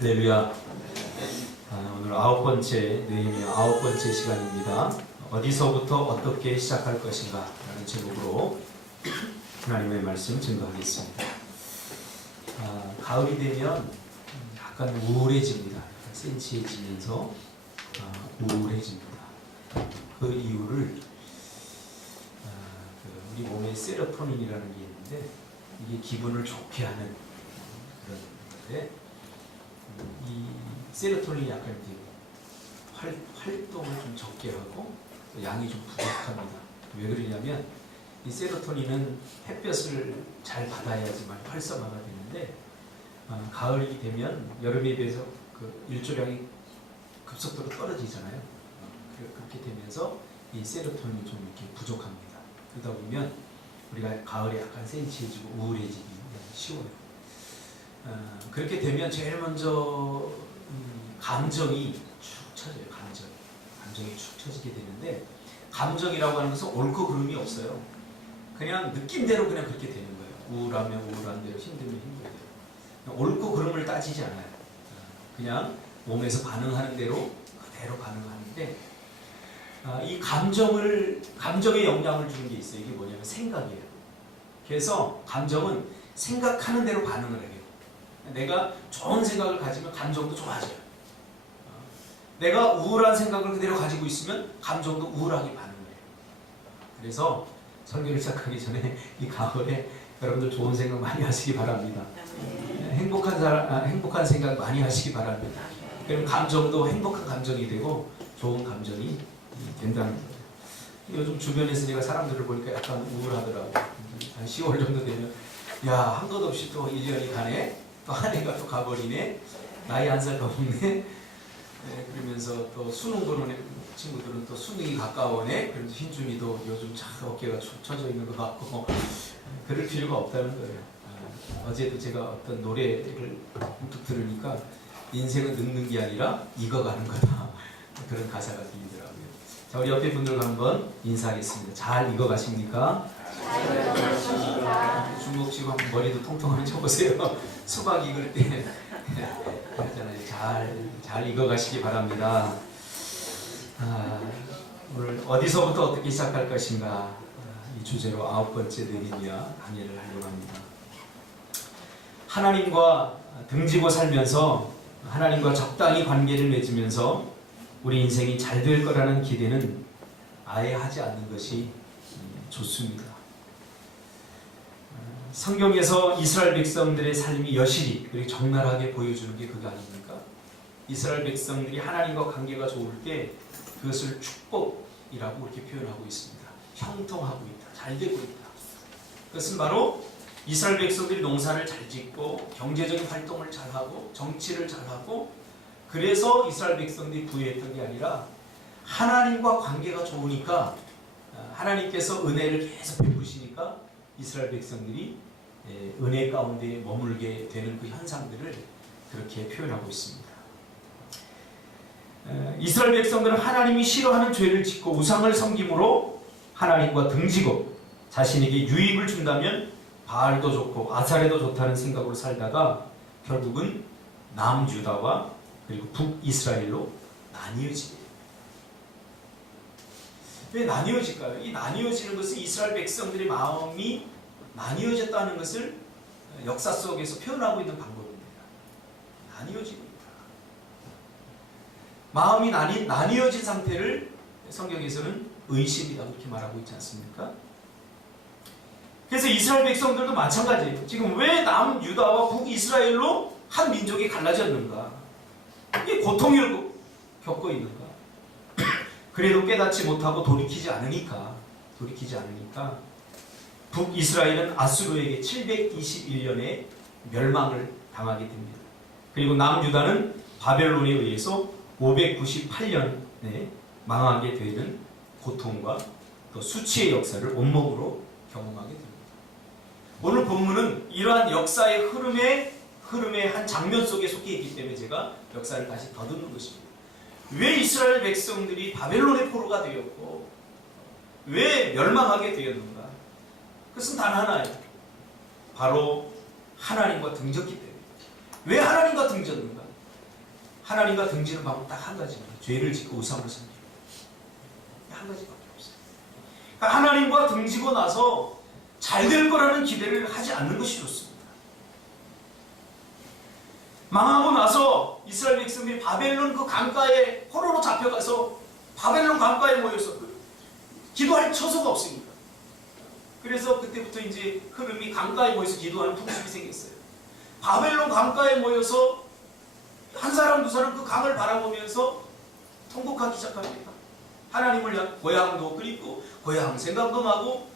할렐루야. 오늘 9번째 느헤미야 9번째 시간입니다. 어디서부터 어떻게 시작할 것인가 라는 제목으로 하나님의 말씀 증거하겠습니다. 가을이 되면 약간 우울해집니다. 센치해지면서 우울해집니다. 그 이유를 우리 몸에 세로토닌이라는 게 있는데 이게 기분을 좋게 하는 그런 건데, 이 세로토닌이 약간 이렇게 활동을 좀 적게 하고 또 양이 좀 부족합니다. 왜 그러냐면 이 세로토닌은 햇볕을 잘 받아야지만 활성화가 되는데, 가을이 되면 여름에 비해서 그 일조량이 급속도로 떨어지잖아요. 그렇게 되면서 이 세로토닌이 좀 이렇게 부족합니다. 그러다 보면 우리가 가을에 약간 센치해지고 우울해지기 쉬워요. 그렇게 되면 제일 먼저 감정이 축 처져요. 감정이 축 처지게 되는데, 감정이라고 하는 것은 옳고 그름이 없어요. 그냥 느낌대로 그냥 그렇게 되는 거예요. 우울하면 우울한 대로, 힘들면 힘든 대로. 옳고 그름을 따지지 않아요. 그냥 몸에서 반응하는 대로 그대로 반응하는데, 이 감정에 영향을 주는 게 있어요. 이게 뭐냐면 생각이에요. 그래서 감정은 생각하는 대로 반응을 해요. 내가 좋은 생각을 가지면 감정도 좋아져요. 내가 우울한 생각을 그대로 가지고 있으면 감정도 우울하게 반응을 해요. 그래서 설교를 시작하기 전에 이 가을에 여러분들 좋은 생각 많이 하시기 바랍니다. 행복한 생각 많이 하시기 바랍니다. 그럼 감정도 행복한 감정이 되고 좋은 감정이 된다는 거예요. 요즘 주변에서 제가 사람들을 보니까 약간 우울하더라고요. 한 10월 정도 되면 한 것 없이 또 1년이 가네, 또 한 해가 또 가버리네, 나이 한 살 더 먹네, 그러면서 또 수능 보는 친구들은 또 수능이 가까워네. 그래서 흰준이도 요즘 참 어깨가 축 처져 있는 것 같고, 그럴 필요가 없다는 거예요. 어제도 제가 어떤 노래를 문득 들으니까 인생은 늙는 게 아니라 익어가는 거다, 그런 가사가 들리더라고요. 자, 우리 옆에 분들과 한번 인사하겠습니다. 잘 익어가십니까? 중국 지금 한번 머리도 통통하게 쳐보세요. 수박 익을 때 그랬잖아요. 잘 익어가시기 바랍니다. 오늘 어디서부터 어떻게 시작할 것인가, 이 주제로 9번째 느헤미야 강의를 하려고 합니다. 하나님과 등지고 살면서 하나님과 적당히 관계를 맺으면서 우리 인생이 잘 될 거라는 기대는 아예 하지 않는 것이 좋습니다. 성경에서 이스라엘 백성들의 삶이 여실히 그리고 적나라하게 보여주는 게 그거 아닙니까? 이스라엘 백성들이 하나님과 관계가 좋을 때 그것을 축복이라고 이렇게 표현하고 있습니다. 형통하고 있다, 잘 되고 있다. 그것은 바로 이스라엘 백성들이 농사를 잘 짓고 경제적인 활동을 잘하고 정치를 잘하고, 그래서 이스라엘 백성들이 부유했던 게 아니라 하나님과 관계가 좋으니까, 하나님께서 은혜를 계속 베푸시니까 이스라엘 백성들이 은혜 가운데 머물게 되는 그 현상들을 그렇게 표현하고 있습니다. 이스라엘 백성들은 하나님이 싫어하는 죄를 짓고 우상을 섬김으로 하나님과 등지고 자신에게 유익을 준다면 바알도 좋고 아사레도 좋다는 생각으로 살다가 결국은 남유다와 그리고 북이스라엘로 나뉘어집니다. 왜 나뉘어질까요? 이 나뉘어지는 것은 이스라엘 백성들의 마음이 나뉘어졌다는 것을 역사 속에서 표현하고 있는 방법입니다. 나뉘어지고 있다. 마음이 나뉘어진 상태를 성경에서는 의심이다, 그렇게 말하고 있지 않습니까? 그래서 이스라엘 백성들도 마찬가지예요. 지금 왜 남유다와 북이스라엘로 한 민족이 갈라졌는가? 이게 고통을 겪고 있는가? 그래도 깨닫지 못하고 돌이키지 않으니까 북이스라엘은 아수르에게 721년에 멸망을 당하게 됩니다. 그리고 남유다는 바벨론에 의해서 598년에 망하게 되는 고통과 또 수치의 역사를 온몸으로 경험하게 됩니다. 오늘 본문은 이러한 역사의 흐름의 한 장면 속에 속해 있기 때문에 제가 역사를 다시 더듬는 것입니다. 왜 이스라엘 백성들이 바벨론의 포로가 되었고 왜 멸망하게 되었는가? 그것은 단 하나예요. 바로 하나님과 등졌기 때문에. 왜 하나님과 등졌는가? 하나님과 등지는 방법 딱 한 가지입니다. 죄를 짓고 우상을 섬기고. 한 가지밖에 없어요. 그러니까 하나님과 등지고 나서 잘 될 거라는 기대를 하지 않는 것이 좋습니다. 망하고 나서 이스라엘 백성들이 바벨론 그 강가에 포로로 잡혀가서 바벨론 강가에 모여서 기도할 처소가 없으니까. 그래서 그때부터 이제 흐름이 강가에 모여서 기도하는 풍습이 생겼어요. 바벨론 강가에 모여서 한 사람 두 사람 그 강을 바라보면서 통곡하기 시작합니다. 하나님을 위한 고향도 그리고 고향 생각도 나고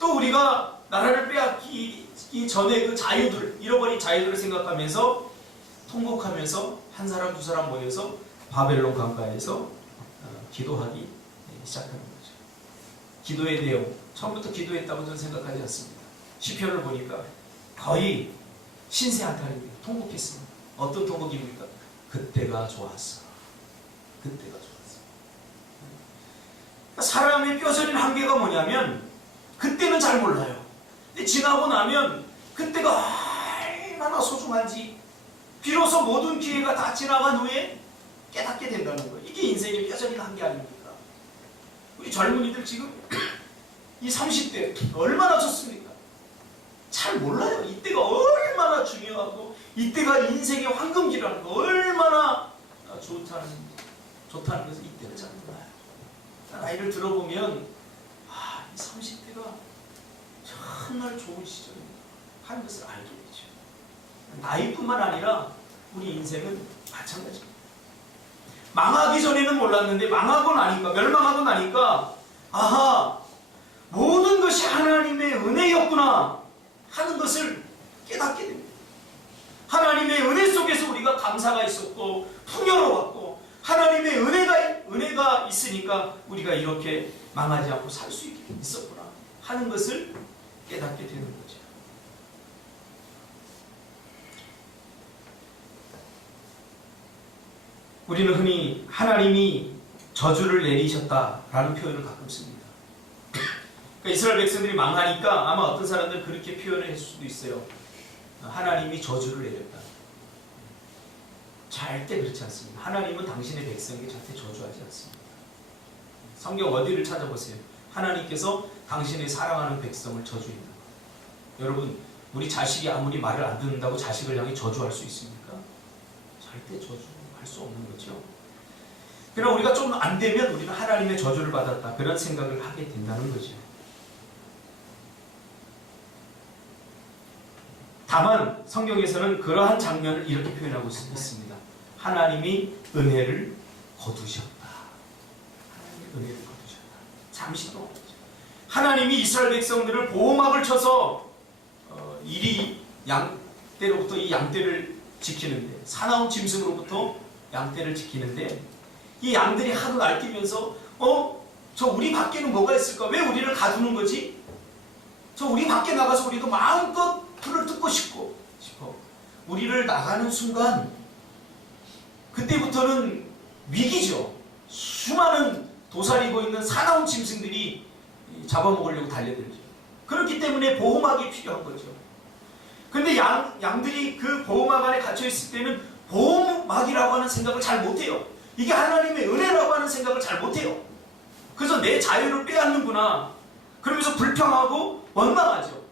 또 우리가 나라를 빼앗기 전에 그 자유들, 잃어버린 자유들을 생각하면서 통곡하면서 한 사람 두 사람 모여서 바벨론 강가에서 기도하기 시작하는 거죠. 기도의 내용, 처음부터 기도했다고 저는 생각하지 않습니다. 시편을 보니까 거의 신세한탄입니다. 통곡했습니다. 어떤 통곡입니까? 그때가 좋았어. 그때가 좋았어. 사람의 뼈저린 한계가 뭐냐면 그때는 잘 몰라요. 근데 지나고 나면 그때가 얼마나 소중한지 비로소 모든 기회가 다 지나간 후에 깨닫게 된다는 거예요. 이게 인생의 뼈저린 한계 아닙니까? 우리 젊은이들 지금 이 30대 얼마나 좋습니까? 잘 몰라요. 이때가 얼마나 중요하고 이때가 인생의 황금기라는 거 얼마나 좋다는 것을 이때는 잘 몰라요. 나이를 들어보면 이 30대가 정말 좋은 시절입니다 하는 것을 알게 되죠. 나이뿐만 아니라 우리 인생은 마찬가지입니다. 망하기 전에는 몰랐는데 망하고 나니까 멸망하고 나니까 아하 모든 것이 하나님의 은혜였구나 하는 것을 깨닫게 됩니다. 하나님의 은혜 속에서 우리가 감사가 있었고 풍요로웠고 하나님의 은혜가 있으니까 우리가 이렇게 망하지 않고 살 수 있었구나 하는 것을 깨닫게 되는 거죠. 우리는 흔히 하나님이 저주를 내리셨다라는 표현을 가끔 씁니다. 그러니까 이스라엘 백성들이 망하니까 아마 어떤 사람들은 그렇게 표현을 했을 수도 있어요. 하나님이 저주를 내렸다. 절대 그렇지 않습니다. 하나님은 당신의 백성에게 절대 저주하지 않습니다. 성경 어디를 찾아보세요. 하나님께서 당신의 사랑하는 백성을 저주했다. 여러분, 우리 자식이 아무리 말을 안 듣는다고 자식을 향해 저주할 수 있습니까? 절대 저주할 수 없는 거죠. 그러나 우리가 좀 안 되면 우리는 하나님의 저주를 받았다. 그런 생각을 하게 된다는 거죠. 다만 성경에서는 그러한 장면을 이렇게 표현하고 있습니다. 하나님이 은혜를 거두셨다. 하나님이 은혜를 거두셨다. 잠시 동안 하나님이 이스라엘 백성들을 보호막을 쳐서 이리 양떼로부터 이 양떼를 지키는데 사나운 짐승으로부터 양떼를 지키는데 이 양들이 하도 날뛰면서 저 우리 밖에는 뭐가 있을까? 왜 우리를 가두는 거지? 저 우리 밖에 나가서 우리도 마음껏 풀을 뜯고 싶어. 우리를 나가는 순간 그때부터는 위기죠. 수많은 도사리고 있는 사나운 짐승들이 잡아먹으려고 달려들죠. 그렇기 때문에 보호막이 필요한 거죠. 그런데 양들이 그 보호막 안에 갇혀있을 때는 보호막이라고 하는 생각을 잘 못해요. 이게 하나님의 은혜라고 하는 생각을 잘 못해요. 그래서 내 자유를 빼앗는구나. 그러면서 불평하고 원망하죠.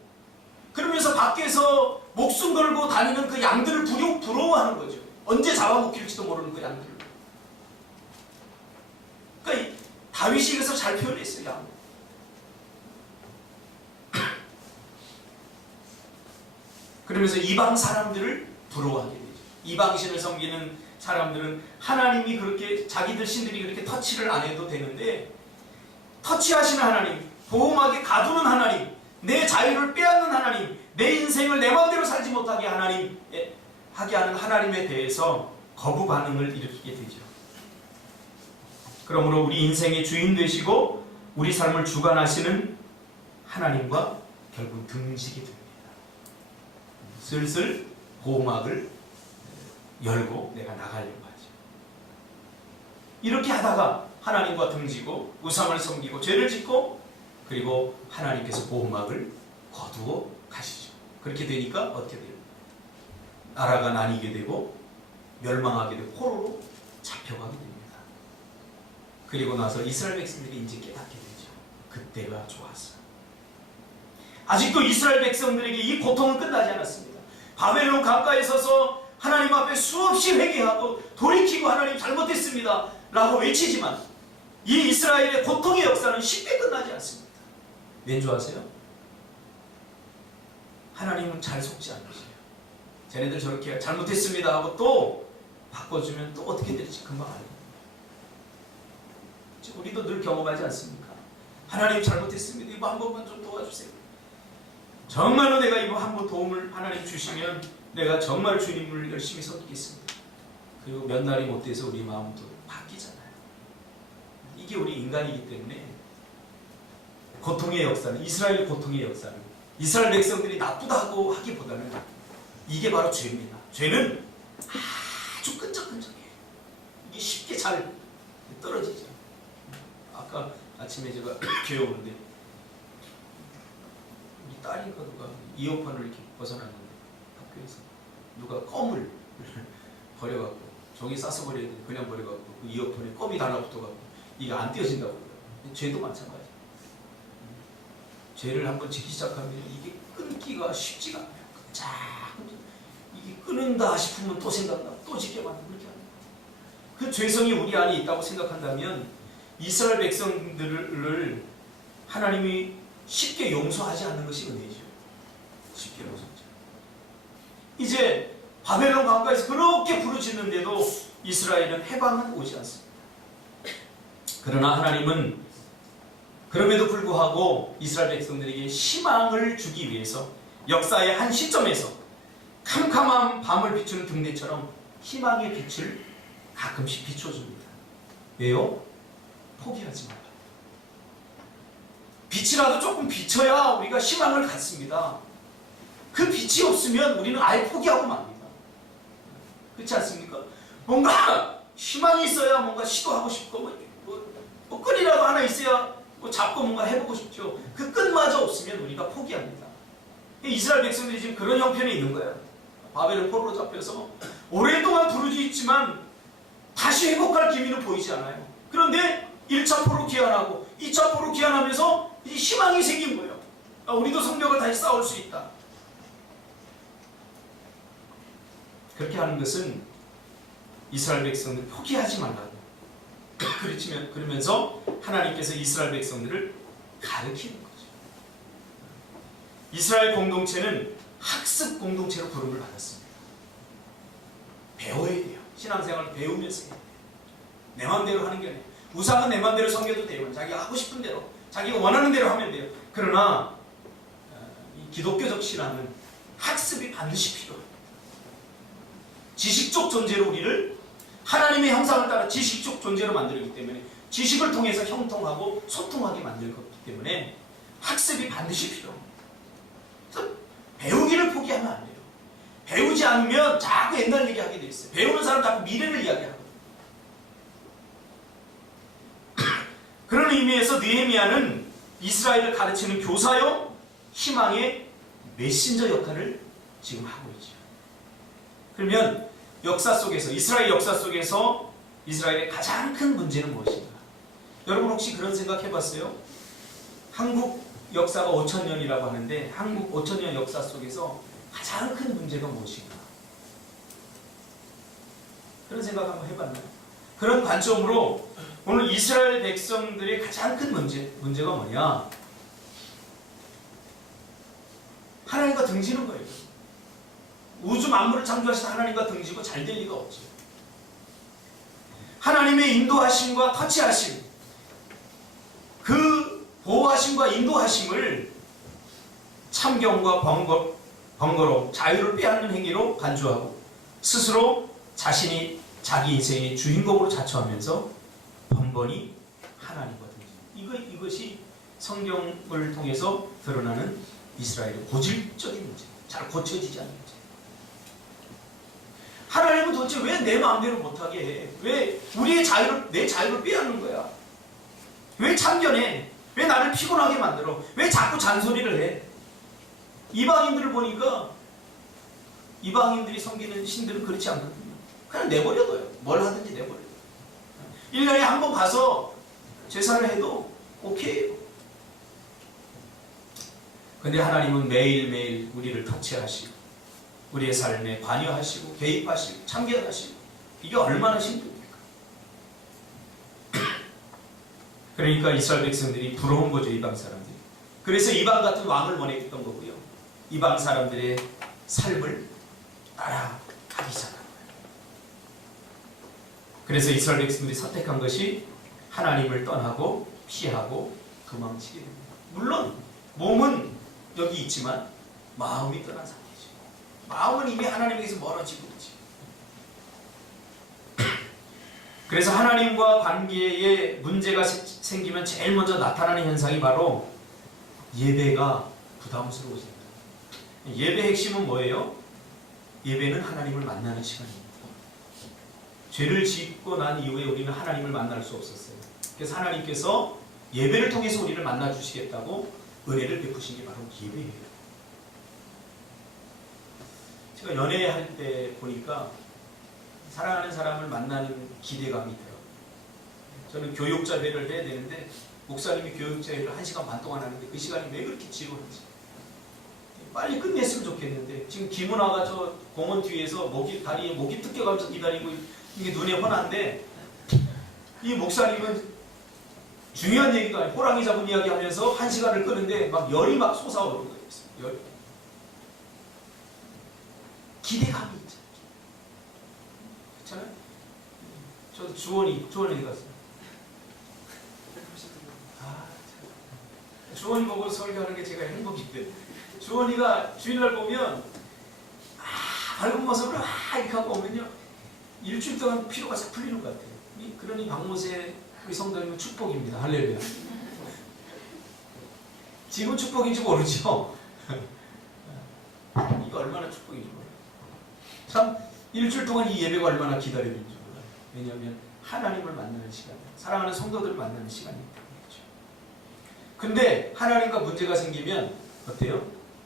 그러면서 밖에서 목숨 걸고 다니는 그 양들을 부러워하는 거죠. 언제 잡아먹힐지도 모르는 그 양들을. 그러니까 다윗이 그래서 잘 표현했어요. 양. 그러면서 이방 사람들을 부러워하게 되죠. 이방신을 섬기는 사람들은 하나님이 그렇게 자기들 신들이 그렇게 터치를 안 해도 되는데 터치하시는 하나님, 보호막에 가두는 하나님, 내 자유를 빼앗는 하나님, 내 인생을 내 마음대로 살지 못하게 하게 하는 하나님에 대해서 거부 반응을 일으키게 되죠. 그러므로 우리 인생의 주인 되시고 우리 삶을 주관하시는 하나님과 결국 등지게 됩니다. 슬슬 보호막을 열고 내가 나가려고 하죠. 이렇게 하다가 하나님과 등지고 우상을 섬기고 죄를 짓고 그리고 하나님께서 보호막을 거두어 가시죠. 그렇게 되니까 어떻게 돼요? 나라가 나뉘게 되고 멸망하게 되고 포로로 잡혀가게 됩니다. 그리고 나서 이스라엘 백성들이 이제 깨닫게 되죠. 그때가 좋았어. 아직도 이스라엘 백성들에게 이 고통은 끝나지 않았습니다. 바벨론 강가에 서서 하나님 앞에 수없이 회개하고 돌이키고 하나님 잘못했습니다 라고 외치지만 이 이스라엘의 고통의 역사는 쉽게 끝나지 않습니다. 왠 줄 아세요? 하나님은 잘 속지 않으세요. 쟤네들 저렇게 잘못했습니다 하고 또 바꿔주면 또 어떻게 될지 금방 알거든요. 우리도 늘 경험하지 않습니까? 하나님 잘못했습니다. 이거 한 번만 좀 도와주세요. 정말로 내가 이거 한 번 도움을 하나님 주시면 내가 정말 주님을 열심히 섬기겠습니다. 그리고 몇 날이 못 돼서 우리 마음도 바뀌잖아요. 이게 우리 인간이기 때문에 고통의 역사는, 이스라엘 고통의 역사는 이스라엘 백성들이 나쁘다고 하기보다는 이게 바로 죄입니다. 죄는 아주 끈적끈적해요. 이게 쉽게 잘 떨어지죠. 아까 아침에 제가 교회 오는데 우리 딸인가 누가 이어폰을 이렇게 벗어났는데 학교에서 누가 껌을 버려갖고 종이 싸서 버려야 돼. 그냥 버려갖고 그 이어폰에 껌이 달라붙어갖고 이게 안 떼어진다고 그래요. 죄도 마찬가지예요. 죄를 한번 지기 시작하면 이게 끊기가 쉽지가 않아요. 이게 끊는다 싶으면 또 생각나고 또 지게 만들고 그렇게 합니다. 그 죄성이 우리 안에 있다고 생각한다면 이스라엘 백성들을 하나님이 쉽게 용서하지 않는 것이 은혜죠. 쉽게 용서하지. 이제 바벨론 강가에서 그렇게 부르짖는데도 이스라엘은 해방은 오지 않습니다. 그러나 하나님은 그럼에도 불구하고 이스라엘 백성들에게 희망을 주기 위해서 역사의 한 시점에서 캄캄한 밤을 비추는 등대처럼 희망의 빛을 가끔씩 비춰줍니다. 왜요? 포기하지 말라. 빛이라도 조금 비춰야 우리가 희망을 갖습니다. 그 빛이 없으면 우리는 아예 포기하고 맙니다. 그렇지 않습니까? 뭔가 희망이 있어야 뭔가 시도하고 싶고 뭐 끈이라도 하나 있어야 뭐 잡고 뭔가 해보고 싶죠. 그 끈마저 없으면 우리가 포기합니다. 이스라엘 백성들이 지금 그런 형편이 있는 거예요. 바벨론 포로로 잡혀서 오랫동안 부르짖지만 다시 회복할 기미는 보이지 않아요. 그런데 1차 포로 귀환하고 2차 포로 귀환하면서 이제 희망이 생긴 거예요. 우리도 성벽을 다시 쌓을 수 있다. 그렇게 하는 것은 이스라엘 백성들 포기하지 말라고. 그러면서 하나님께서 이스라엘 백성들을 가르치는 거죠. 이스라엘 공동체는 학습 공동체로 부름을 받았습니다. 배워야 돼요. 신앙생활을 배우면서 해야 돼요. 내 마음대로 하는 게 아니에요. 우상은 내 마음대로 섬겨도 돼요. 자기가 하고 싶은 대로, 자기가 원하는 대로 하면 돼요. 그러나 이 기독교적 신앙은 학습이 반드시 필요합니다. 지식적 존재로 우리를 하나님의 형상을 따라 지식적 존재로 만들기 때문에 지식을 통해서 형통하고 소통하게 만들기 때문에 학습이 반드시 필요합니다. 그래서 배우기를 포기하면 안 돼요. 배우지 않으면 자꾸 옛날 얘기하게 돼 있어요. 배우는 사람 자꾸 미래를 이야기하거든요. 그런 의미에서 느헤미야는 이스라엘을 가르치는 교사요, 희망의 메신저 역할을 지금 하고 있죠. 그러면 역사 속에서, 이스라엘 역사 속에서 이스라엘의 가장 큰 문제는 무엇인가? 여러분 혹시 그런 생각 해봤어요? 한국 역사가 5,000년이라고 하는데 한국 5,000년 역사 속에서 가장 큰 문제가 무엇인가? 그런 생각 한번 해봤나요? 그런 관점으로 오늘 이스라엘 백성들의 가장 큰 문제가 뭐냐? 하나님과 등지는 거예요. 우주 만물을 창조하신 하나님과 등지고 잘 될 리가 없죠. 하나님의 인도하심과 터치하심, 그 보호하심과 인도하심을 참견과 번거로움, 자유를 빼앗는 행위로 간주하고 스스로 자신이 자기 인생의 주인공으로 자처하면서 번번이 하나님과 등지는 이것이 성경을 통해서 드러나는 이스라엘의 고질적인 문제, 잘 고쳐지지 않는 문제. 하나님은 도대체 왜 내 마음대로 못하게 해? 왜 내 자유를 빼앗는 거야? 왜 참견해? 왜 나를 피곤하게 만들어? 왜 자꾸 잔소리를 해? 이방인들을 보니까 이방인들이 섬기는 신들은 그렇지 않거든요. 그냥 내버려둬요. 뭘 하든지 내버려둬요. 1년에 한 번 가서 제사를 해도 오케이요. 근데 하나님은 매일매일 우리를 터치하시고 우리의 삶에 관여하시고 개입하시고 참견하시고 이게 얼마나 힘듭니까? 그러니까 이스라엘 백성들이 부러운 거죠. 이방 사람들이. 그래서 이방 같은 왕을 원했던 거고요. 이방 사람들의 삶을 따라가기 시작한 거예요. 그래서 이스라엘 백성들이 선택한 것이 하나님을 떠나고 피하고 도망치게 됩니다. 물론 몸은 여기 있지만 마음이 떠난 상태죠. 마음은 이미 하나님에게서 멀어지고 있지. 그래서 하나님과 관계에 문제가 생기면 제일 먼저 나타나는 현상이 바로 예배가 부담스러워집니다. 예배의 핵심은 뭐예요? 예배는 하나님을 만나는 시간입니다. 죄를 짓고 난 이후에 우리는 하나님을 만날 수 없었어요. 그래서 하나님께서 예배를 통해서 우리를 만나 주시겠다고 은혜를 베푸신 게 바로 예배예요. 제가 연애할 때 보니까 사랑하는 사람을 만나는 기대감이 들어요. 저는 교육자회를 해야 되는데 목사님이 교육자회를 1시간 반 동안 하는데 그 시간이 왜 그렇게 지루한지 빨리 끝냈으면 좋겠는데 지금 김은아가 저 공원 뒤에서 다리에 목이 뜯겨가면서 기다리고 이게 눈에 훤한데 이 목사님은 중요한 얘기도 아니고 호랑이 잡은 이야기 하면서 1시간을 끄는데 막 열이 막 솟아오르는 거예요. 열. 기대감이 있죠. 그렇잖아요? 저도 주원이 갔어요. 주원이 보고 설교하는 게 제가 행복인데 주원이가 주일날 보면 밝은 모습으로 이렇게 하고 오면요 일주일 동안 피로가 싹 풀리는 것 같아요. 그러니 박모세 우리 성도님은 축복입니다. 할렐루야. 지금 축복인지 모르죠. 이거 얼마나 축복인지 몰라요. 참 일주일 동안 이 예배가 얼마나 기다려지는지 몰라요. 왜냐하면 하나님을 만나는 시간, 사랑하는 성도들을 만나는 시간이기 때문이죠. 근데 하나님과 문제가 생기면 어때요?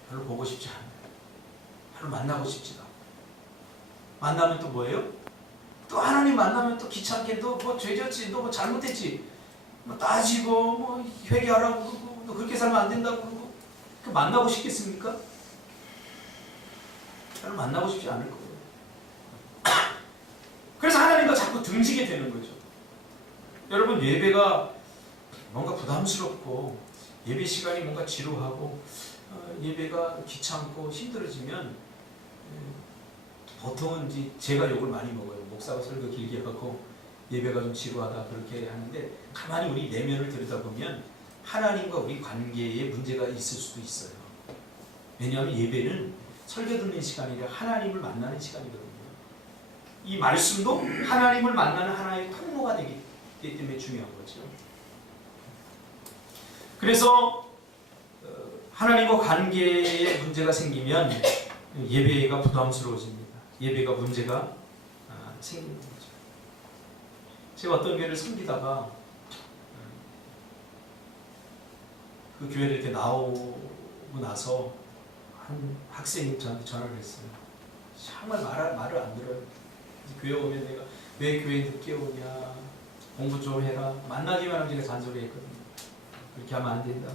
별로 보고 싶지 않아요. 별로 만나고 싶지도 않아요. 만나면 또 뭐예요? 또 하나님 만나면 또 귀찮게 너 뭐 죄졌지, 너 뭐 잘못했지, 뭐 따지고 뭐 회개하라고 그러고 너 그렇게 살면 안 된다고 그러고 그 만나고 싶겠습니까? 별로 만나고 싶지 않을 거예요. 그래서 하나님과 자꾸 등지게 되는 거죠. 여러분 예배가 뭔가 부담스럽고 예배 시간이 뭔가 지루하고 예배가 귀찮고 힘들어지면 보통은 이제 제가 욕을 많이 먹어요. 목사가 설교 길게 하고 예배가 좀 지루하다 그렇게 하는데 가만히 우리 내면을 들여다보면 하나님과 우리 관계에 문제가 있을 수도 있어요. 왜냐하면 예배는 설교 듣는 시간이 아니라 하나님을 만나는 시간이거든요. 이 말씀도 하나님을 만나는 하나의 통로가 되기 때문에 중요한 거죠. 그래서 하나님과 관계에 문제가 생기면 예배가 부담스러워집니다. 예배가 문제가 생기는 거죠. 제가 어떤 교회를 섬기다가 그 교회를 이렇게 나오고 나서 한 학생이 저한테 전화를 했어요. 정말 말을 안 들어요. 교회 오면 내가 왜 교회 늦게 오냐, 공부 좀 해라, 만나기만 하면 제가 잔소리했거든요. 그렇게 하면 안 된다.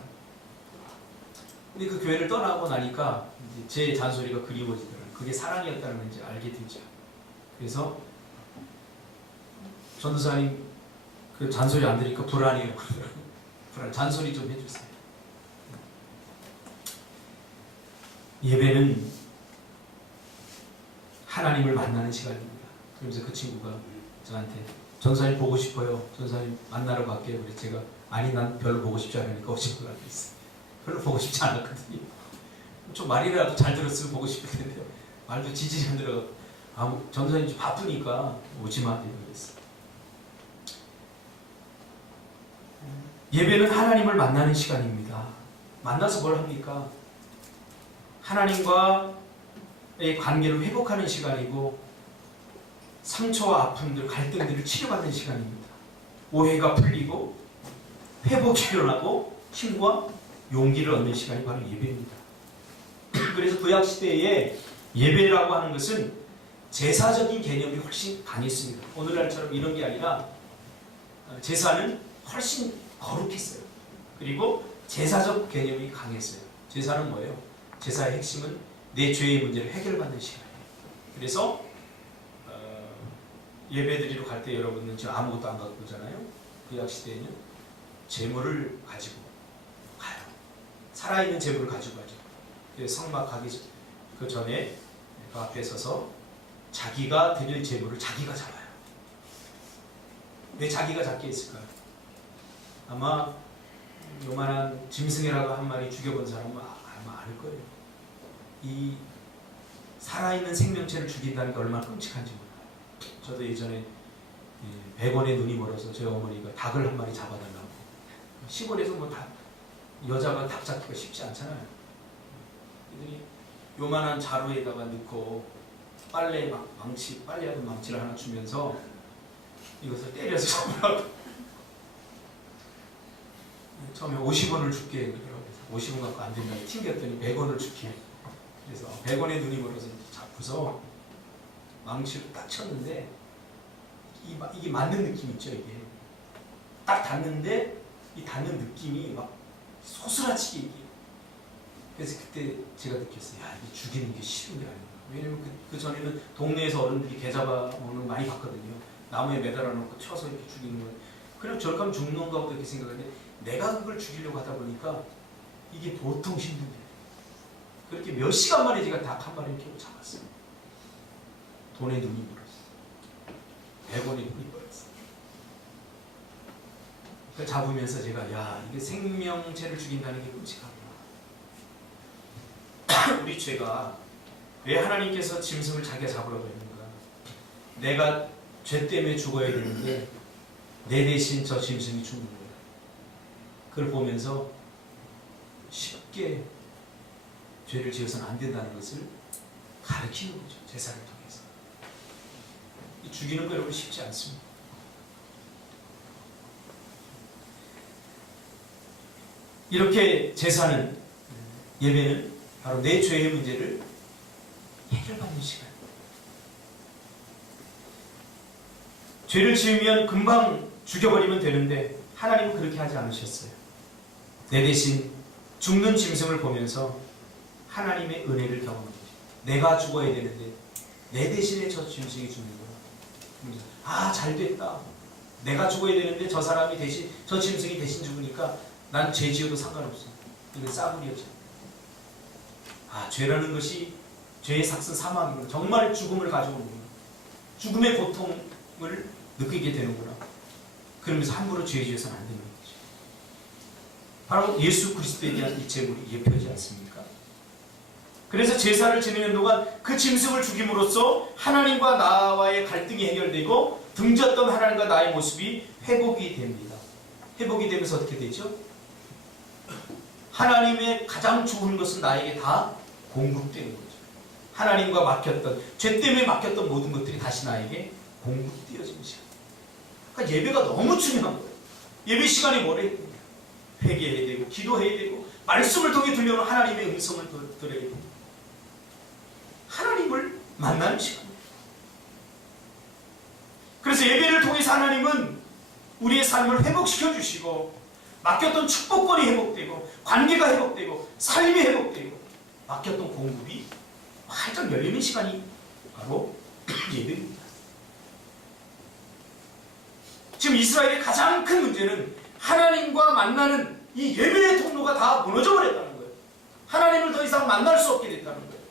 근데 그 교회를 떠나고 나니까 이제 제 잔소리가 그리워지더라고요. 그게 사랑이었다는 걸 이제 알게 되죠. 그래서 전도사님 그 잔소리 안 들으니까 불안해요. 잔소리 좀 해주세요. 예배는 하나님을 만나는 시간입니다. 그러면서 그 친구가 저한테 전도사님 보고 싶어요. 전도사님 만나러 갈게요. 그래서 제가 아니 난 별로 보고 싶지 않으니까 오지 말라고 했어요. 별로 보고 싶지 않았거든요. 좀 말이라도 잘 들었으면 보고 싶을 텐데 말도 지지리 안 들어가고 전도사님 좀 바쁘니까 오지 마 그랬어요. 예배는 하나님을 만나는 시간입니다. 만나서 뭘 합니까? 하나님과의 관계를 회복하는 시간이고 상처와 아픔들, 갈등들을 치료받는 시간입니다. 오해가 풀리고 회복이 일어나고 힘과 용기를 얻는 시간이 바로 예배입니다. 그래서 구약시대에 예배라고 하는 것은 제사적인 개념이 훨씬 강했습니다. 오늘날처럼 이런 게 아니라 제사는 훨씬 거룩했어요. 그리고 제사적 개념이 강했어요. 제사는 뭐예요? 제사의 핵심은 내 죄의 문제를 해결받는 시간이에요. 그래서 예배드리러 갈 때 여러분은 지금 아무것도 안 갖고 오잖아요. 구약 시대에는 제물을 가지고 가요. 살아있는 제물을 가지고 가죠. 그래서 성막 가기 그 전에 그 앞에 서서 자기가 드릴 제물을 자기가 잡아요. 왜 자기가 잡게 했을까요? 아마 요만한 짐승이라도 한 마리 죽여본 사람은 아마 알 거예요. 이 살아있는 생명체를 죽인다는 게 얼마나 끔찍한지 몰라요. 저도 예전에 100원에 눈이 멀어서 저희 어머니가 닭을 한 마리 잡아달라고. 시골에서 뭐 여자가 닭 잡기가 쉽지 않잖아요. 애들이 요만한 자루에다가 넣고 빨래하던 망치를 하나 주면서 이것을 때려서 잡으라고. 처음에 50원을 줄게 그러더라고요. 50원 갖고 안 된다고 튕겼더니 100원을 줄게. 그래서 100원에 눈이 멀어서 잡고서 망치를 딱 쳤는데 이게 맞는 느낌 있죠. 이게 딱 닿는데 이 닿는 느낌이 막 소스라치게 이게. 그래서 그때 제가 느꼈어요. 야, 이 죽이는 게 쉬운 게 아니구나. 왜냐면 그 전에는 동네에서 어른들이 개 잡아먹는 거 많이 봤거든요. 나무에 매달아 놓고 쳐서 이렇게 죽이는 거예요. 그럼 저렇게 하면 죽는 건가 보다 이렇게 생각하는데 내가 그걸 죽이려고 하다 보니까 이게 보통 힘든데 그렇게 몇 시간 만에 제가 닭 한 마리 이렇게 잡았어요. 돈에 눈이 멀었어. 100원에 눈이 멀었어. 그러니까 잡으면서 제가 야, 이게 생명체를 죽인다는 게 끔찍하구나. 우리 죄가 왜 하나님께서 짐승을 자기가 잡으라고 했는가? 내가 죄 때문에 죽어야 되는데 내 대신 저 짐승이 죽는 거야. 그걸 보면서 쉽게 죄를 지어서는 안 된다는 것을 가르치는 거죠. 제사를 통해서. 이 죽이는 거 여러분 쉽지 않습니다. 이렇게 제사는, 예배는 바로 내 죄의 문제를 해결받는 시간. 죄를 지으면 금방 죽여버리면 되는데 하나님은 그렇게 하지 않으셨어요. 내 대신 죽는 짐승을 보면서 하나님의 은혜를 경험합니다. 내가 죽어야 되는데 내 대신에 저 짐승이 죽는 거야. 아, 잘 됐다. 내가 죽어야 되는데 저 사람이 대신, 저 짐승이 대신 죽으니까 난 죄 지어도 상관없어. 이건 싸구려죠. 아, 죄라는 것이, 죄의 삭슨 사망이구나. 정말 죽음을 가져오는구나. 죽음의 고통을 느끼게 되는구나. 그러면서 함부로 죄 지어서는 안 되는 거죠. 바로 예수 그리스도에 대한 이 제물이 예표지 않습니까? 그래서 제사를 지내는 동안 그 짐승을 죽임으로써 하나님과 나와의 갈등이 해결되고 등졌던 하나님과 나의 모습이 회복이 됩니다. 회복이 되면서 어떻게 되죠? 하나님의 가장 좋은 것은 나에게 다 공급되는 거죠. 하나님과 막혔던, 죄 때문에 막혔던 모든 것들이 다시 나에게 공급되어지는 시간. 그러니까 예배가 너무 중요한 거예요. 예배 시간이 뭐래? 회개해야 되고, 기도해야 되고, 말씀을 통해 들려오는 하나님의 음성을 들어야 되고, 하나님을 만나는 시간이에요. 그래서 예배를 통해서 하나님은 우리의 삶을 회복시켜 주시고, 막혔던 축복권이 회복되고, 관계가 회복되고, 삶이 회복되고, 막혔던 공급이 활짝 열리는 시간이 바로 예배입니다. 지금 이스라엘의 가장 큰 문제는 하나님과 만나는 이 예배의 통로가 다 무너져 버렸다는 거예요. 하나님을 더 이상 만날 수 없게 됐다는 거예요.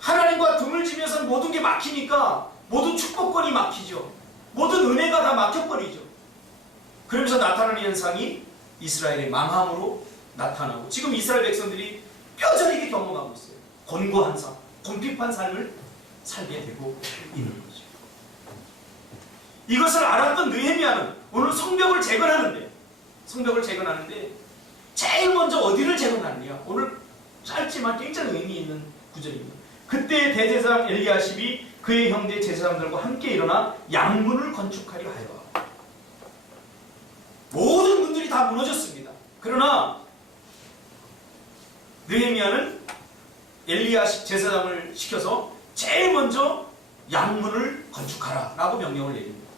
하나님과 등을 지면서 모든 게 막히니까 모든 축복권이 막히죠. 모든 은혜가 다 막혀버리죠. 그러면서 나타나는 현상이 이스라엘의 망함으로 나타나고, 지금 이스라엘 백성들이 뼈저리게 경험하고 있어요. 곤고한 삶, 곤핍한 삶을 살게 되고 있는 거죠. 이것을 알았던 느헤미야는 오늘 성벽을 재건하는데 제일 먼저 어디를 재건하느냐? 오늘 짧지만 굉장히 의미 있는 구절입니다. 그때 대제사장 엘리야십이 그의 형제 제사장들과 함께 일어나 양문을 건축하려 하여. 모든 문들이 다 무너졌습니다. 그러나 느헤미야는 엘리야십 제사장을 시켜서 제일 먼저 양문을 건축하라 라고 명령을 내립니다.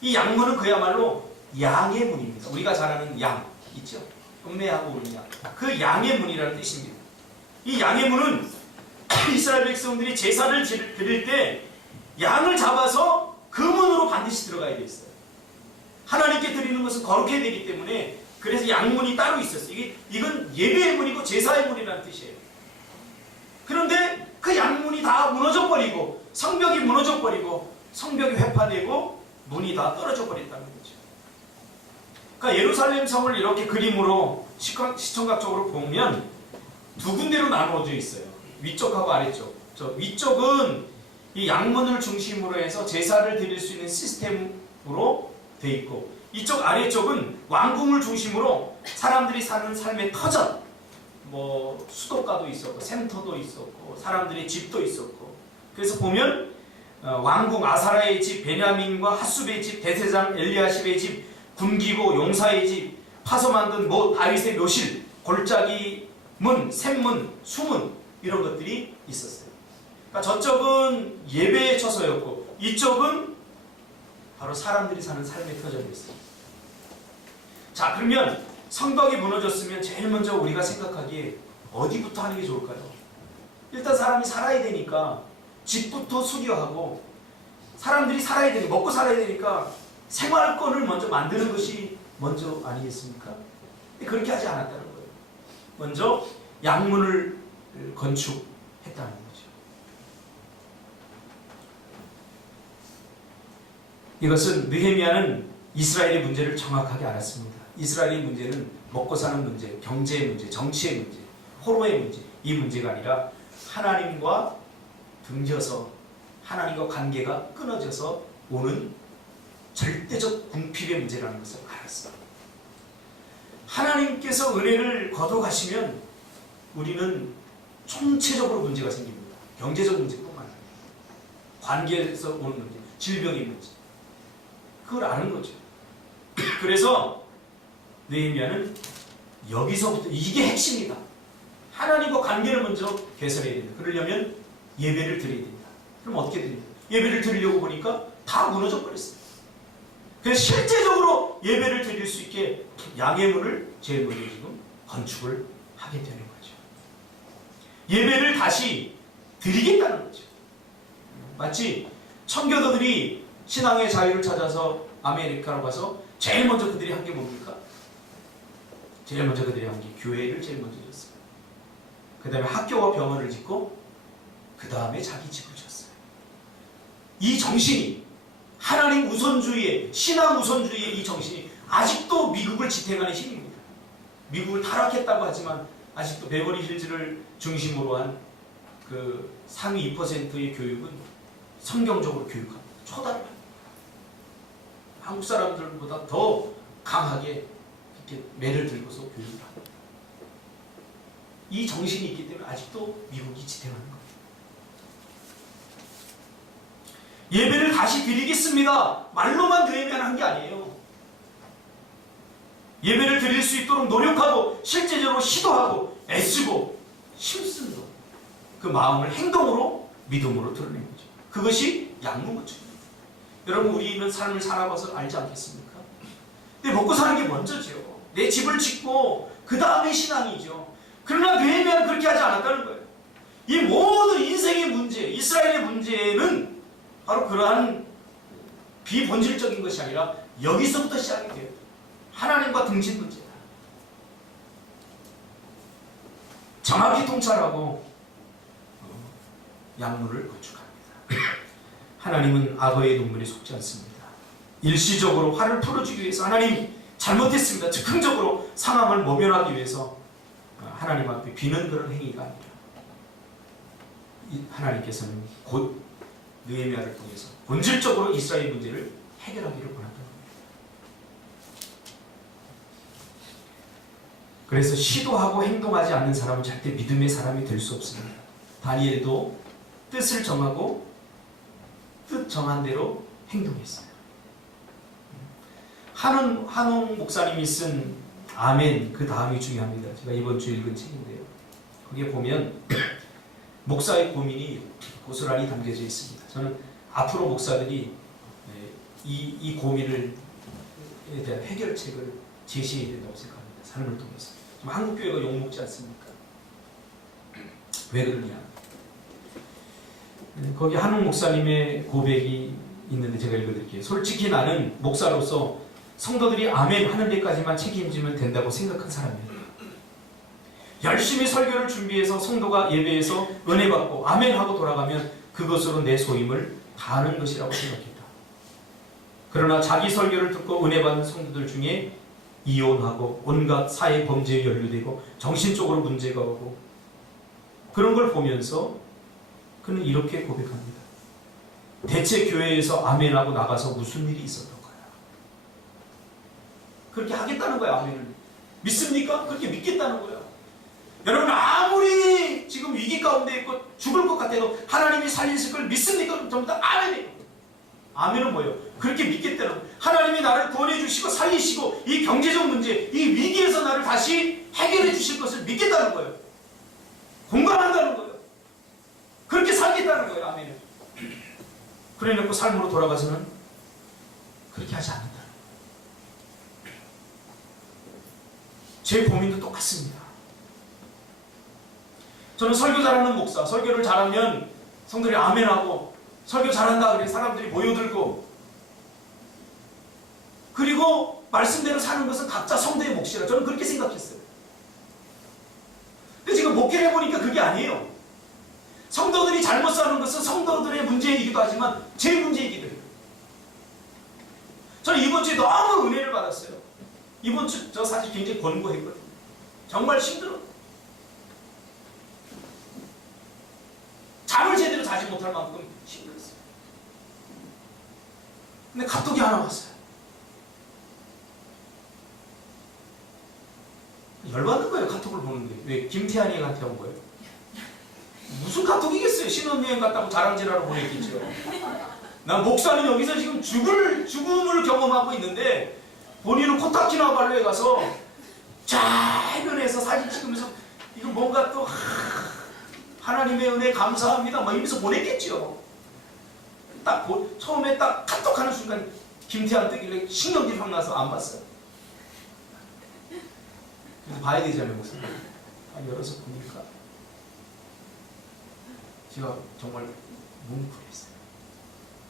이 양문은 그야말로 양의 문입니다. 우리가 잘 아는 양 있죠? 음매하고 우는 양. 그 양의 문이라는 뜻입니다. 이 양의 문은 이스라엘 백성들이 제사를 드릴 때 양을 잡아서 그 문으로 반드시 들어가야 됐어요. 하나님께 드리는 것은 거룩해야 되기 때문에 그래서 양문이 따로 있었어요. 이건 예배의 문이고 제사의 문이라는 뜻이에요. 그런데 그 양문이 다 무너져 버리고 성벽이 무너져 버리고 성벽이 회파되고 문이 다 떨어져 버렸다는 거죠. 그러니까 예루살렘 성을 이렇게 그림으로 시청각적으로 보면 두 군데로 나누어져 있어요. 위쪽하고 아래쪽. 저 위쪽은 이 양문을 중심으로 해서 제사를 드릴 수 있는 시스템으로 돼 있고, 이쪽 아래쪽은 왕궁을 중심으로 사람들이 사는 삶의 터전, 뭐 수도가도 있었고 센터도 있었고 사람들의 집도 있었고, 그래서 보면 왕궁 아사라의 집, 베냐민과 핫숲의 집, 대제사장 엘리야십의 집, 군기고 용사의 집, 파서 만든 다윗의 묘실, 골짜기 문, 샘문, 수문, 이런 것들이 있었어요. 그러니까 저쪽은 예배의 처소였고 이쪽은 바로 사람들이 사는 삶의 터전이었어요. 자, 그러면 성벽이 무너졌으면 제일 먼저 우리가 생각하기에 어디부터 하는 게 좋을까요? 일단 사람이 살아야 되니까 집부터 수리하고, 사람들이 살아야 되니까, 먹고 살아야 되니까 생활권을 먼저 만드는 것이 먼저 아니겠습니까? 그렇게 하지 않았다는 거예요. 먼저 양문을 건축했다는 거죠. 이것은 느헤미야는 이스라엘의 문제를 정확하게 알았습니다. 이스라엘의 문제는 먹고 사는 문제, 경제의 문제, 정치의 문제, 포로의 문제, 이 문제가 아니라 하나님과 등져서 하나님과 관계가 끊어져서 오는 절대적 궁핍의 문제라는 것을 알았어요. 하나님께서 은혜를 거둬가시면 우리는 총체적으로 문제가 생깁니다. 경제적 문제뿐만 아니라 관계에서 오는 문제, 질병의 문제, 그걸 아는 거죠. 그래서 느헤미야는 여기서부터, 이게 핵심이다. 하나님과 관계를 먼저 개선해야 된다. 그러려면 예배를 드려야 된다. 그럼 어떻게 됩니까? 예배를 드리려고 보니까 다 무너져 버렸어요. 그래서 실제적으로 예배를 드릴 수 있게 양의 문을 제일 먼저 지금 건축을 하게 되는 거죠. 예배를 다시 드리겠다는 거죠. 마치 청교도들이 신앙의 자유를 찾아서 아메리카로 가서 제일 먼저 그들이 한 게 뭡니까? 제일 먼저 그들이 한 게 교회를 제일 먼저 졌어요. 그 다음에 학교와 병원을 짓고 그 다음에 자기 집을 졌어요. 이 정신이, 하나님 우선주의의, 신앙 우선주의의 이 정신이 아직도 미국을 지탱하는 힘입니다. 미국을 타락했다고 하지만 아직도 베버리 힐즈를 중심으로 한 그 상위 2%의 교육은 성경적으로 교육합니다. 초단합니다. 한국 사람들보다 더 강하게 이렇게 매를 들고서 교육을 합니다. 이 정신이 있기 때문에 아직도 미국이 지탱하는 겁니다. 예배를 다시 드리겠습니다. 말로만 드리면 한 게 아니에요. 예배를 드릴 수 있도록 노력하고 실제적으로 시도하고 애쓰고 힘쓰는 것, 그 마음을 행동으로, 믿음으로 드러낸 거죠. 그것이 양문건축입니다. 여러분, 우리는 삶을 살아봐서 알지 않겠습니까? 근데 먹고 사는 게 먼저죠. 내 집을 짓고 그 다음에 신앙이죠. 그러나 느헤미야는 그렇게 하지 않았다는 거예요. 이 모든 인생의 문제, 이스라엘의 문제는 바로 그러한 비본질적인 것이 아니라 여기서부터 시작이 돼요. 하나님과 등진 문제다. 정확히 통찰하고 양문을 건축합니다. 하나님은 악어의 눈물에 속지 않습니다. 일시적으로 화를 풀어주기 위해서, 하나님 잘못했습니다, 즉흥적으로 상황을 모면하기 위해서 하나님 앞에 비는 그런 행위가 아니라 하나님께서는 곧 느헤미야를 통해서 본질적으로 이스라엘 문제를 해결하기를 원한다는 겁니다. 그래서 시도하고 행동하지 않는 사람은 절대 믿음의 사람이 될 수 없습니다. 다니엘도 뜻을 정하고 뜻 정한 대로 행동했어요. 한홍 목사님이 쓴 아멘, 그 다음이 중요합니다. 제가 이번 주에 읽은 책인데요. 거기에 보면 목사의 고민이 고스란히 담겨져 있습니다. 저는 앞으로 목사들이 이 고민에 대한 해결책을 제시해야 된다고 생각합니다. 삶을 통해서. 지금 한국교회가 욕먹지 않습니까? 왜 그러냐? 거기 한웅 목사님의 고백이 있는데 제가 읽어드릴게요. 솔직히 나는 목사로서 성도들이 아멘 하는 데까지만 책임지면 된다고 생각한 사람이에요. 열심히 설교를 준비해서 성도가 예배에서 은혜 받고 아멘 하고 돌아가면 그것으로 내 소임을 다하는 것이라고 생각했다. 그러나 자기 설교를 듣고 은혜 받는 성도들 중에 이혼하고 온갖 사회 범죄에 연루되고 정신적으로 문제가 오고 그런 걸 보면서 그는 이렇게 고백합니다. 대체 교회에서 아멘하고 나가서 무슨 일이 있었던 거야? 그렇게 하겠다는 거야. 아멘을 믿습니까? 그렇게 믿겠다는 거야. 여러분 아무리 지금 위기 가운데 있고 죽을 것 같아도 하나님이 살리실 걸 믿습니까? 전부 다 아멘이에요. 아멘은 뭐예요? 그렇게 믿겠다는 거예요. 하나님이 나를 구원해 주시고 살리시고 이 경제적 문제, 이 위기에서 나를 다시 해결해 주실 것을 믿겠다는 거예요. 공감한다는 거예요. 그렇게 살겠다는 거예요. 아멘은. 그래놓고 삶으로 돌아가서는 그렇게 하지 않는다. 제 고민도 똑같습니다. 저는 설교 잘하는 목사, 설교를 잘하면 성도들이 아멘하고 설교 잘한다 그래 사람들이 모여들고 그리고 말씀대로 사는 것은 각자 성도의 몫이라 저는 그렇게 생각했어요. 근데 지금 목회를 해보니까 그게 아니에요. 성도들이 잘못 사는 것은 성도들의 문제이기도 하지만 제 문제이기도 해요. 저는 이번 주에 너무 은혜를 받았어요. 이번 주 저 사실 굉장히 권고했거든요. 정말 힘들어. 잠을 제대로 자지 못할 만큼 힘들었어요. 근데 카톡이 하나 왔어요. 열받는 거예요. 카톡을 보는데. 왜? 김태한이한테 온 거예요. 무슨 카톡이겠어요. 신혼여행 갔다고 자랑질하러 보냈겠죠. 난 목사는 여기서 지금 죽음을 경험하고 있는데 본인은 코타키나발루에 가서 해변에서 사진 찍으면서 이거 뭔가 또 하나님의 은혜 감사합니다 막 이러면서 보냈겠죠. 처음에 딱 카톡하는 순간 김태한 뜨길래 신경질 확 나서 안 봤어요. 그래서 봐야 되잖아요. 목사님. 열어서 보니까 제가 정말 뭉클했어요.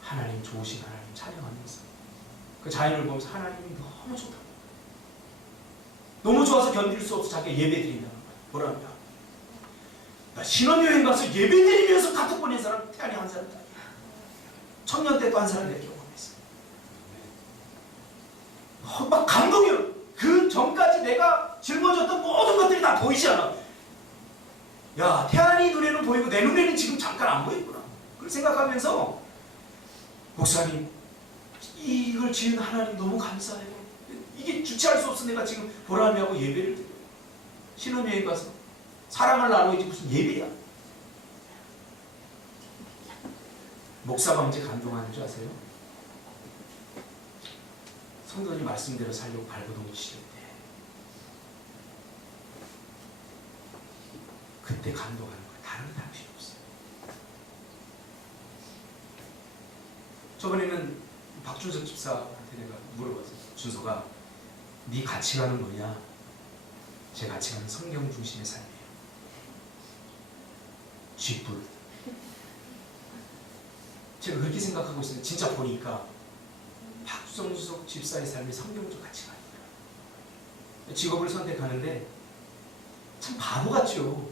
하나님 좋으신 하나님 찬양하면서 그 자연을 보면서 하나님이 너무 좋다. 너무 좋아서 견딜 수 없어 자기가 예배 드린다는 거야. 뭐라냐? 나 신혼여행 가서 예배 드리면서 카톡 보낸 사람 태안이 한 사람도 아니야. 청년 때도 한 사람 내가 경험했어. 막 감동이에요. 그 전까지 내가 짊어졌던 모든 것들이 다 보이지 않아. 야, 태안이 눈에는 보이고 내 눈에는 지금 잠깐 안 보이구나. 그걸 생각하면서 목사님 이걸 지은 하나님 너무 감사해요. 이게 주체할 수 없어 내가 지금 보람이 하고 예배를 드려요. 신혼여행 가서 사랑을 나누어야지 무슨 예배야. 목사가 언제 감동하는 줄 아세요? 성도님 말씀대로 살려고 발버둥 치실 때 그때 감동하는 거예요. 다른 거 다 필요 없어요. 저번에는 박준석 집사한테 내가 물어봤어요. 준석아, 네 가치관은 뭐냐? 제 가치관은 성경 중심의 삶이에요. 쥐뿔. 제가 그렇게 생각하고 있어요. 진짜 보니까 박준석 집사의 삶이 성경적 가치관이에요. 직업을 선택하는데 참 바보 같죠.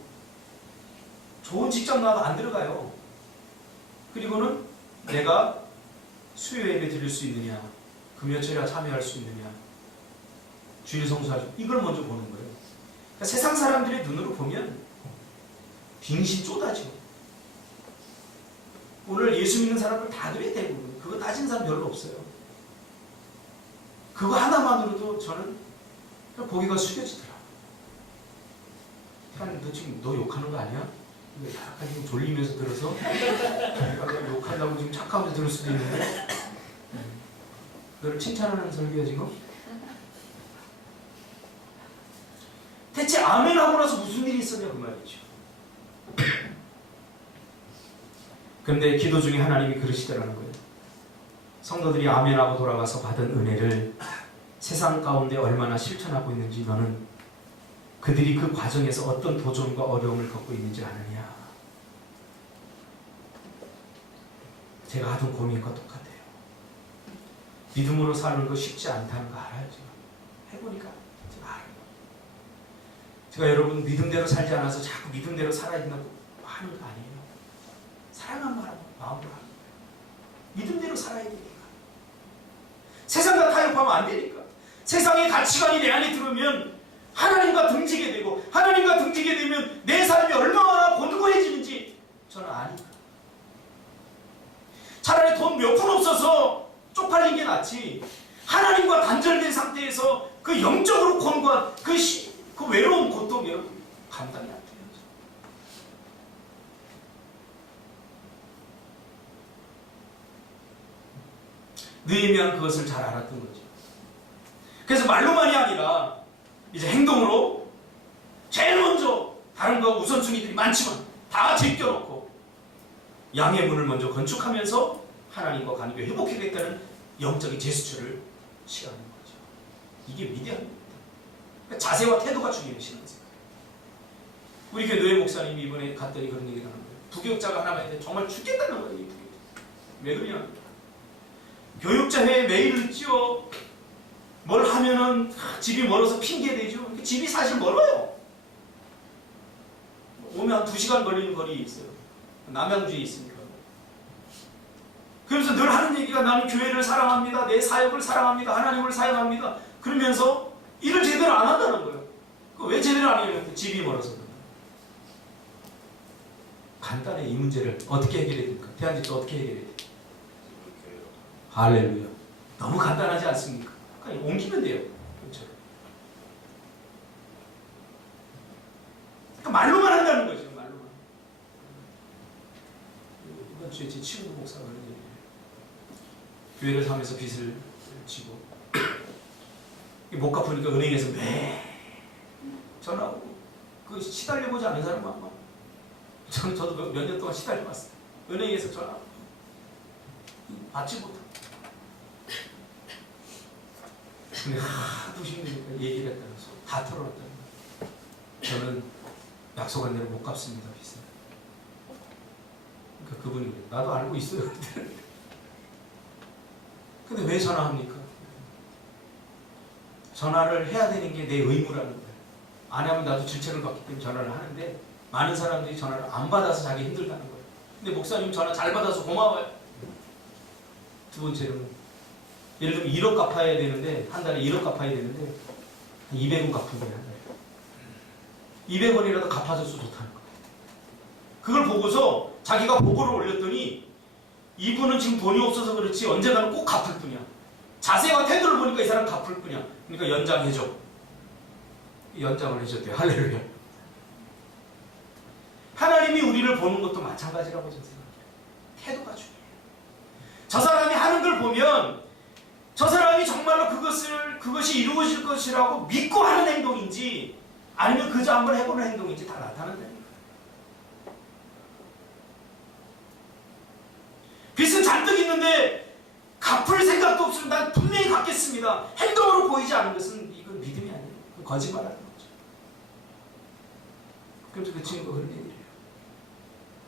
좋은 직장 나와도 안 들어가요. 그리고는 내가 수요 예배 드릴 수 있느냐, 금요철에 참여할 수 있느냐, 주일 성수할 수 이걸 먼저 보는 거예요. 그러니까 세상 사람들의 눈으로 보면 빙신 쪼다죠. 오늘 예수 믿는 사람들 다 그래 대부분. 그거 따진 사람 별로 없어요. 그거 하나만으로도 저는 고개가 숙여지더라고요. 태아님, 너 지금 너 욕하는 거 아니야? 약간 지금 졸리면서 들어서 내가 욕한다고 지금 착각하면서 들을 수도 있는데 너를 칭찬하는 설교야 지금? 대체 아멘 하고 나서 무슨 일이 있었냐 그 말이죠. 그런데 기도 중에 하나님이 그러시더라는 거예요. 성도들이 아멘하고 돌아가서 받은 은혜를 세상 가운데 얼마나 실천하고 있는지 너는 그들이 그 과정에서 어떤 도전과 어려움을 겪고 있는지 아느냐. 제가 하던 고민과 똑같아요. 믿음으로 사는 거 쉽지 않다는 거 알아요. 제가 해보니까 제가 알아요. 제가 여러분 믿음대로 살지 않아서 자꾸 믿음대로 살아야 된다고 하는 거 아니에요. 사랑한 마음으로 하는 거예요. 믿음대로 살아야 되니까. 세상과 타협하면 안 되니까. 세상의 가치관이 내 안에 들어오면 하나님과 등지게 되고, 하나님과 등지게 되면 내 삶이 얼마나 곤고해지는지 저는 아니까. 차라리 돈 몇 푼 없어서 쪽팔린 게 낫지, 하나님과 단절된 상태에서 그 영적으로 곤고한 그 외로운 고통, 여러분 감당이 안 돼요. 느헤미야는 그것을 잘 알았던 거죠. 그래서 말로만이 아니라 이제 행동으로 제일 먼저 다른 거 우선순위들이 많지만 다 제껴놓고 양의 문을 먼저 건축하면서 하나님과 관계 회복해야겠다는 영적인 제스처를 취하는 거죠. 이게 위대한 겁니다. 그러니까 자세와 태도가 중요해요. 신앙생활. 우리 교회 노예 목사님이 이번에 갔더니 그런 얘기를 하는 거예요. 부교육자가 하나만 있는데 정말 죽겠다는 거예요. 이 부교육자. 왜 그러냐. 교육자회에 메일을 띄워 뭘 하면은 집이 멀어서 핑계대죠. 집이 사실 멀어요. 오면 한 2시간 걸리는 거리에 있어요. 남양주에 있으니까. 그러면서 늘 하는 얘기가 나는 교회를 사랑합니다. 내 사역을 사랑합니다. 하나님을 사랑합니다. 그러면서 일을 제대로 안 한다는 거예요. 왜 제대로 안 해요? 집이 멀어서. 간단해. 이 문제를 어떻게 해결해야 됩니까? 대한민국 어떻게 해결해야 돼요? 할렐루야. 너무 간단하지 않습니까? 그냥 옮기면 돼요. 그렇죠. 그러니까 말로만 한다는 거죠. 말로만. 이번 주에 제 친구 목사가 그런 얘기예요. 교회를 사면서 빚을 지고 못 갚으니까 은행에서 매 전화하고 그 시달려보지 않은 사람만 막 저도 몇 년 동안 시달려봤어요. 은행에서 전화 받지 못하고. 근데 하도 힘드니까 얘기를 했다면서 다 털어놨다는 거예요. 저는 약속한 대로 못 갚습니다. 빚을. 그러니까 그분이 그래요. 나도 알고 있어요. 근데 왜 전화합니까? 전화를 해야 되는 게 내 의무라는 거예요. 안 하면 나도 질책을 받기 때문에 전화를 하는데 많은 사람들이 전화를 안 받아서 자기 힘들다는 거예요. 근데 목사님 전화 잘 받아서 고마워요. 두 번째로는 예를 들면 1억 갚아야 되는데 한 달에 1억 갚아야 되는데 200원 갚은 거예요. 200원이라도 갚아줘서 좋다는 거예요. 그걸 보고서 자기가 보고를 올렸더니 이분은 지금 돈이 없어서 그렇지 언젠가는 꼭 갚을 뿐이야. 자세와 태도를 보니까 이 사람 갚을 뿐이야. 그러니까 연장해줘. 연장을 해줬대요. 할렐루야. 하나님이 우리를 보는 것도 마찬가지라고 저는 생각해요. 태도가 중요해요. 저 사람이 하는 걸 보면 저 사람이 정말로 그것이 이루어질 것이라고 믿고 하는 행동인지 아니면 그저 한번 해보는 행동인지 다 나타난다는 거예요. 빚은 잔뜩 있는데 갚을 생각도 없으면 난 분명히 갚겠습니다. 행동으로 보이지 않은 것은 이건 믿음이 아니에요. 거짓말하는 거죠. 그래서 그 친구가 그런 얘기를 해요.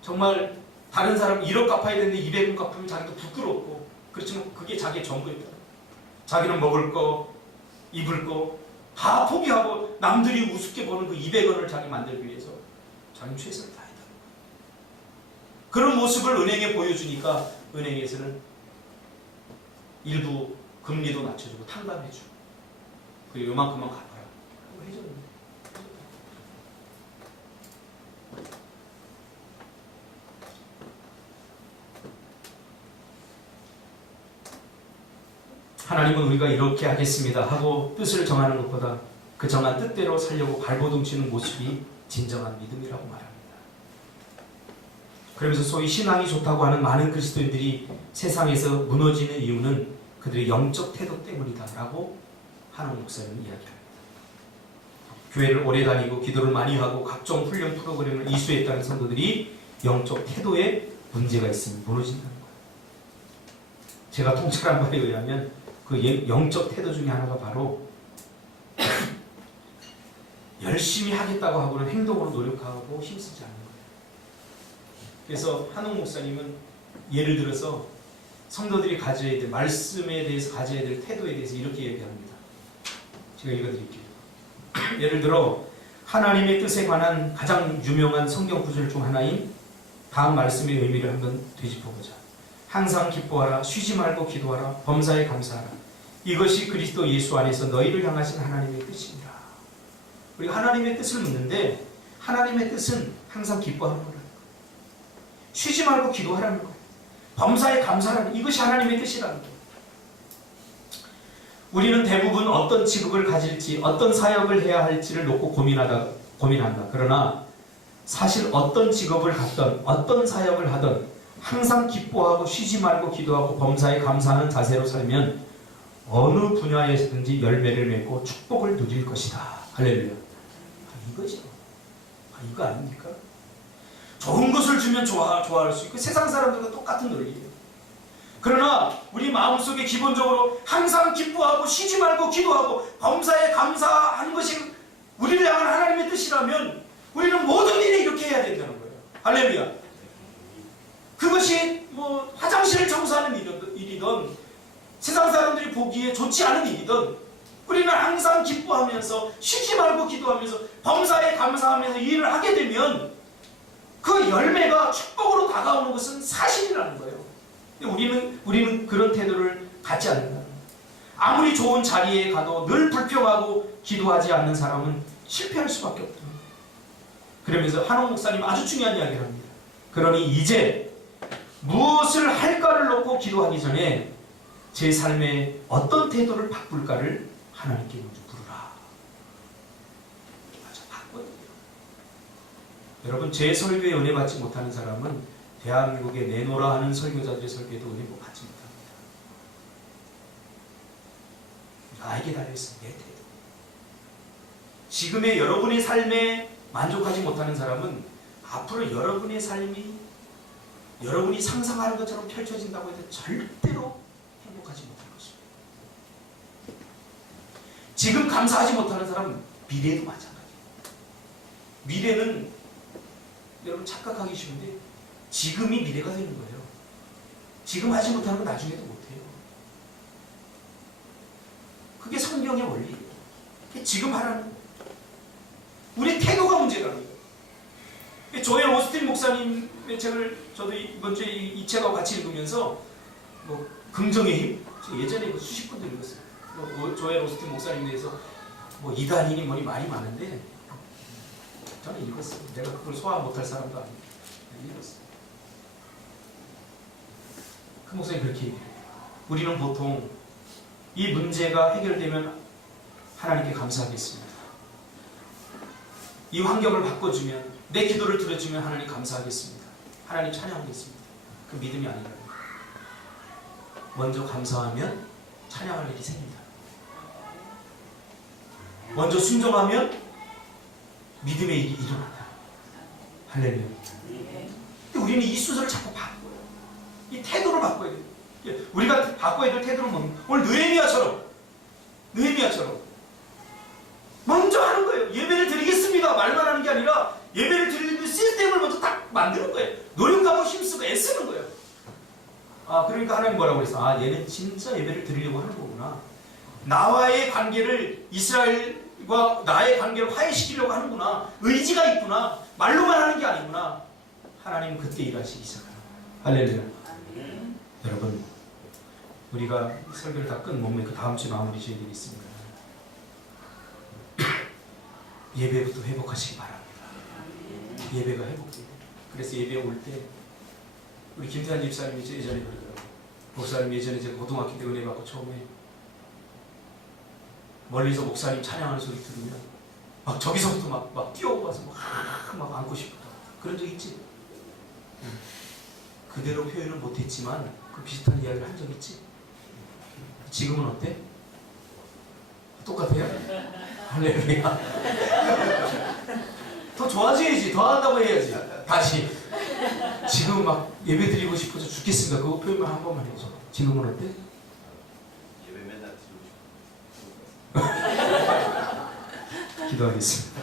정말 다른 사람 1억 갚아야 되는데 200원 갚으면 자기도 부끄럽고 그렇지만 그게 자기의 전부였다. 자기는 먹을 거, 입을 거 다 포기하고 남들이 우습게 보는 그 200원을 자기 만들기 위해서 자기 최선을 다했다는 거예요. 그런 모습을 은행에 보여주니까 은행에서는 일부 금리도 낮춰주고 탕감해주고 그리고 요만큼만 갚아라 라고 해줬는데 하나님은 우리가 이렇게 하겠습니다 하고 뜻을 정하는 것보다 그 정한 뜻대로 살려고 발버둥 치는 모습이 진정한 믿음이라고 말합니다. 그러면서 소위 신앙이 좋다고 하는 많은 그리스도인들이 세상에서 무너지는 이유는 그들의 영적 태도 때문이다 라고 한옥 목사님은 이야기합니다. 교회를 오래 다니고 기도를 많이 하고 각종 훈련 프로그램을 이수했다는 성도들이 영적 태도에 문제가 있으면 무너진다는 거예요. 제가 통찰한 바에 의하면 그 영적 태도 중에 하나가 바로 열심히 하겠다고 하고는 행동으로 노력하고 힘쓰지 않는 거예요. 그래서 한옥 목사님은 예를 들어서 성도들이 가져야 될 말씀에 대해서 가져야 될 태도에 대해서 이렇게 얘기합니다. 제가 읽어드릴게요. 예를 들어 하나님의 뜻에 관한 가장 유명한 성경 구절 중 하나인 다음 말씀의 의미를 한번 되짚어보자. 항상 기뻐하라, 쉬지 말고 기도하라, 범사에 감사하라. 이것이 그리스도 예수 안에서 너희를 향하신 하나님의 뜻이니라. 우리가 하나님의 뜻을 묻는데 하나님의 뜻은 항상 기뻐하는 거라는 거예요. 쉬지 말고 기도하라는 거예요. 범사에 감사하라는 거예요. 이것이 하나님의 뜻이라는 거예요. 우리는 대부분 어떤 직업을 가질지 어떤 사역을 해야 할지를 놓고 고민한다. 그러나 사실 어떤 직업을 갖던 어떤 사역을 하던 항상 기뻐하고 쉬지 말고 기도하고 범사에 감사하는 자세로 살면 어느 분야에서든지 열매를 맺고 축복을 누릴 것이다. 할렐루야. 이거죠. 이거 아닙니까? 좋은 것을 주면 좋아할 수 있고 세상 사람들과 똑같은 논리예요. 그러나 우리 마음속에 기본적으로 항상 기뻐하고 쉬지 말고 기도하고 범사에 감사하는 것이 우리를 향한 하나님의 뜻이라면 우리는 모든 일에 이렇게 해야 된다는 거예요. 할렐루야. 그것이 뭐 화장실을 청소하는 일이든 세상 사람들이 보기에 좋지 않은 일이든 우리는 항상 기뻐하면서 쉬지 말고 기도하면서 범사에 감사하면서 일을 하게 되면 그 열매가 축복으로 다가오는 것은 사실이라는 거예요. 우리는 그런 태도를 갖지 않는다는 거예요. 아무리 좋은 자리에 가도 늘 불평하고 기도하지 않는 사람은 실패할 수밖에 없다. 그러면서 한옥 목사님 아주 중요한 이야기를 합니다. 그러니 이제 무엇을 할까를 놓고 기도하기 전에 제 삶에 어떤 태도를 바꿀까를 하나님께 먼저 부르라. 맞아, 바꿔야 돼요. 여러분, 제 설교에 은혜 받지 못하는 사람은 대한민국에 내노라 하는 설교자들의 설교에도 은혜 못 받지 못합니다. 나에게 달려있어, 내 태도. 지금의 여러분의 삶에 만족하지 못하는 사람은 앞으로 여러분의 삶이 여러분이 상상하는 것처럼 펼쳐진다고 해도 절대로 행복하지 못할 것입니다. 지금 감사하지 못하는 사람은 미래에도 마찬가지예요. 미래는 여러분 착각하기 쉬운데 지금이 미래가 되는 거예요. 지금 하지 못하는 건 나중에도 못해요. 그게 성경의 원리예요. 그게 지금 하라는 거예요. 우리 태도가 문제라는 거예요. 조엘 오스틴 목사님의 책을 저도 이번 주에 이 책하고 같이 읽으면서 뭐 긍정의 힘? 예전에 수십 군데 읽었어요. 조엘 오스틴 목사님에 대해서 뭐 이단이니 뭐니 말이 많은데 저는 읽었어요. 내가 그걸 소화 못할 사람도 아니고 읽었어요. 그 목사님이 그렇게 얘기해요. 우리는 보통 이 문제가 해결되면 하나님께 감사하겠습니다. 이 환경을 바꿔주면 내 기도를 들어주면 하나님 감사하겠습니다. 하나님 찬양하겠습니다. 그 믿음이 아니라 먼저 감사하면 찬양할 일이 생깁니다. 먼저 순종하면 믿음의 일이 일어난다. 할렐루야. 근데 우리는 이 순서를 자꾸 바꿔요. 이 태도를 바꿔야 돼요. 우리가 바꿔야 될 태도는 뭡니까? 오늘 느헤미야처럼 먼저 하는 거예요. 예배를 드리겠습니다. 말만 하는 게 아니라 예배를 드리는 시스템을 먼저 딱 만드는 거예요. 노력하고 힘쓰고 애쓰는 거예요. 그러니까 하나님 뭐라고 그랬어? 얘는 진짜 예배를 드리려고 하는 거구나. 나와의 관계를 이스라엘과 나의 관계를 화해시키려고 하는구나. 의지가 있구나. 말로만 하는 게 아니구나. 하나님은 그때 일하시기 시작합니다. 할렐루야. 여러분, 우리가 설교를 다 끝 몸에 그 다음 주 마무리 지어야 되겠습니다. 예배부터 회복하시기 바랍니다. 예배가 회복돼요. 그래서 예배 올 때 우리 김태환 집사님이 예전에 그러더라고요. 목사님 예전에 제가 고등학교 때 은혜 받고 처음에 멀리서 목사님 찬양하는 소리 들으면 막 저기서부터 막 뛰어와서 막 안고 싶다. 그런 적 있지? 그대로 표현은 못했지만 그 비슷한 이야기를 한 적 있지? 지금은 어때? 똑같아요? 할렐루야. 더 좋아져야지. 더 한다고 해야지. 다시. 지금 막 예배 드리고 싶어서 죽겠습니다. 그거 표현만 한 번만 해줘. 지금은 어때? 예배 맨날 드리고 싶어. 기도하겠습니다.